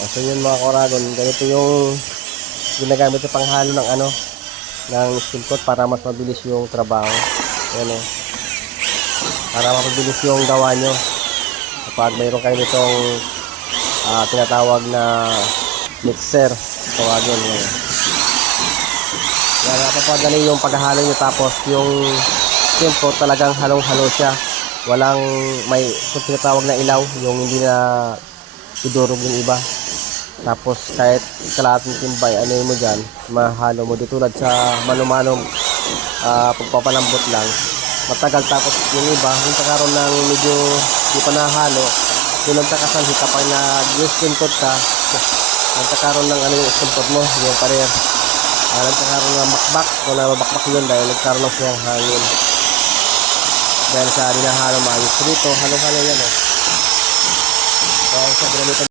So yun mga koragon, ganito yung ginagamit sa panghalo ng ng steel coat para mas mabilis yung trabaho. Ayan para mapabilis yung gawa nyo kapag mayroon kayo nitong tinatawag na mixer, tawagin yan. Yan, napapagaling yung paghahalo nyo, tapos yung steel coat talagang halong-halo siya, walang may kung tinatawag na ilaw, yung hindi na idurog yung iba. Tapos kahit kalahating timbay, mo dyan, mahalo mo. Di tulad sa manong-manong pagpapalambot lang, matagal. Tapos yung iba, yung pagkaroon ng medyo di pa nahalo, yung nagkakasanhi kapag nag-skin coat ka, nagkakaroon ng yung skin coat mo, yung parer. Nagkakaroon ng bakbak, kung nabakbak yun dahil nagkaroon ng siyang hangin. Dahil sa dinahalo maayos. So dito, halo-halo yan Dahil sa ginamitan